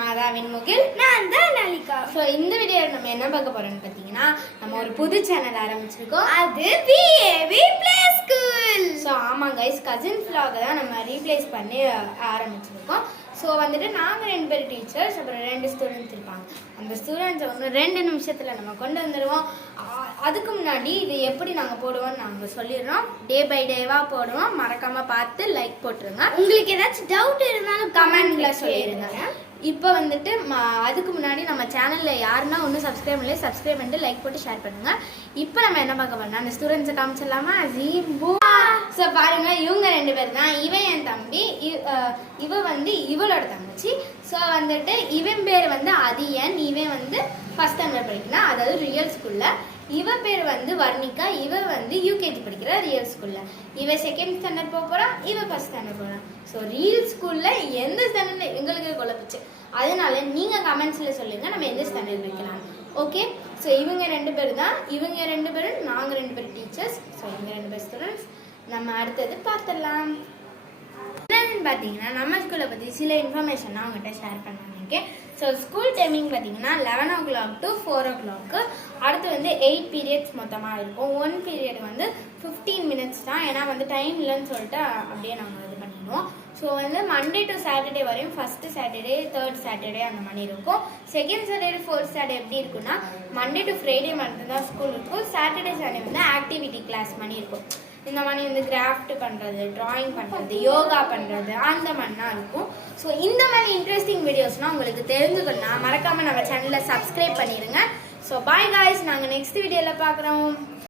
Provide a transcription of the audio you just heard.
நான் தான் வெண்முகில், நான் தான் நலிகா. ஸோ இந்த வீடியோவில் நம்ம என்ன பார்க்க போறோம்னு பார்த்தீங்கன்னா, நம்ம ஒரு புது சேனல் ஆரம்பிச்சிருக்கோம். அது விஏவி ப்ளே ஸ்கூல். ஸோ ஆமாம் கைஸ், கசின் vlog தான் நம்ம ரீப்ளேஸ் பண்ணி ஆரம்பிச்சிருக்கோம். ஸோ வந்துட்டு நாங்கள் 2 பேர் டீச்சர்ஸ், அப்புறம் 2 ஸ்டூடெண்ட்ஸ் இருப்பாங்க. அந்த ஸ்டூடெண்ட்ஸை வந்து 2 நிமிஷத்தில் நம்ம கொண்டு வந்துடுவோம். அதுக்கு முன்னாடி இது எப்படி நாங்கள் போடுவோம்னு நாங்கள் சொல்லிடுறோம். டே பை டேவாக போடுவோம். மறக்காமல் பார்த்து லைக் போட்டுருங்க. உங்களுக்கு ஏதாச்சும் டவுட் இருந்தாலும் கமெண்ட்ல சொல்லிடுங்க. இப்போ வந்துட்டு அதுக்கு முன்னாடி நம்ம சேனலில் யாருன்னா ஒன்றும் சப்ஸ்கிரைப் பண்ணல, சப்ஸ்கிரைப் பண்ணிட்டு லைக் போட்டு ஷேர் பண்ணுங்க. இப்போ நம்ம என்ன பார்க்க போறோம்னா, அந்த ஸ்டூடெண்ட்ஸை காமிச்சிடலாமா? ஜீபு. ஸோ பாருங்க, இவங்க 2 பேர் தான். இவன் என் தம்பி, இவ வந்து இவளோட தங்கச்சி. ஸோ வந்துட்டு இவன் பேர் வந்து அதியன். இவன் வந்து ஃபர்ஸ்ட் ஸ்டாண்டர்ட் படிக்கிறான், அதாவது ரியல் ஸ்கூல்ல. இவ பேர் வந்து வர்ணிகா. இவ வந்து யூகேஜி படிக்கிற ரியல் ஸ்கூல்ல. இவ செகண்ட் ஸ்டாண்டர்ட் போறா, இவ ஃபர்ஸ்ட் ஸ்டாண்டர்ட் போறா. ஸோ ரியல் ஸ்கூல்ல எந்த ஸ்டாண்டர்ட்ல எங்களுக்கு குழப்பிச்சு, அதனால நீங்க கமெண்ட்ஸ்ல சொல்லுங்க நம்ம எந்த ஸ்டாண்டர்ட் வைக்கலாம். ஓகே, ஸோ இவங்க 2 பேர் தான். இவங்க 2 பேரும், நாங்க 2 பேர் டீச்சர்ஸ். ஸோ இவங்க 2 பேர் ஸ்டூடெண்ட்ஸ். நம்ம அடுத்தது பார்த்துடலாம். என்னன்னு பார்த்தீங்கன்னா, நம்ம ஸ்கூலை பற்றி சில இன்ஃபர்மேஷன் நான் அவங்ககிட்ட ஷேர் பண்ணேன். ஸோ ஸ்கூல் டைமிங் பார்த்தீங்கன்னா 11 o'clock to 4 o'clock. அடுத்து வந்து 8 periods மொத்தமாக இருக்கும். 1 period வந்து 15 minutes தான். ஏன்னா வந்து டைம் இல்லைன்னு சொல்லிட்டு அப்படியே நாங்கள் இது பண்ணிடுவோம். ஸோ வந்து மண்டே டு சாட்டர்டே வரையும், ஃபர்ஸ்ட் சாட்டர்டே, தேர்ட் சாட்டர்டே அந்த மாதிரி இருக்கும். செகண்ட் சாட்டர்டே, ஃபோர்த் சாட்டர்டே எப்படி இருக்குன்னா, மண்டே டு ஃப்ரைடே மட்டும்தான் ஸ்கூல் இருக்கும். சாட்டர்டே சண்டே வந்து ஆக்டிவிட்டி கிளாஸ் மாதிரி இருக்கும். இந்த மாதிரி வந்து கிராஃப்ட் பண்ணுறது, ட்ராயிங் பண்ணுறது, யோகா பண்ணுறது, அந்த மாதிரிலாம் இருக்கும். ஸோ இந்த மாதிரி இன்ட்ரெஸ்டிங் வீடியோஸ்னால் உங்களுக்கு தெரிஞ்சுக்கணும்னா மறக்காமல் நம்ம சேனலில் சப்ஸ்கிரைப் பண்ணிடுங்க. ஸோ பாய் காய்ஸ், நாங்கள் நெக்ஸ்ட் வீடியோவில் பார்க்குறோம்.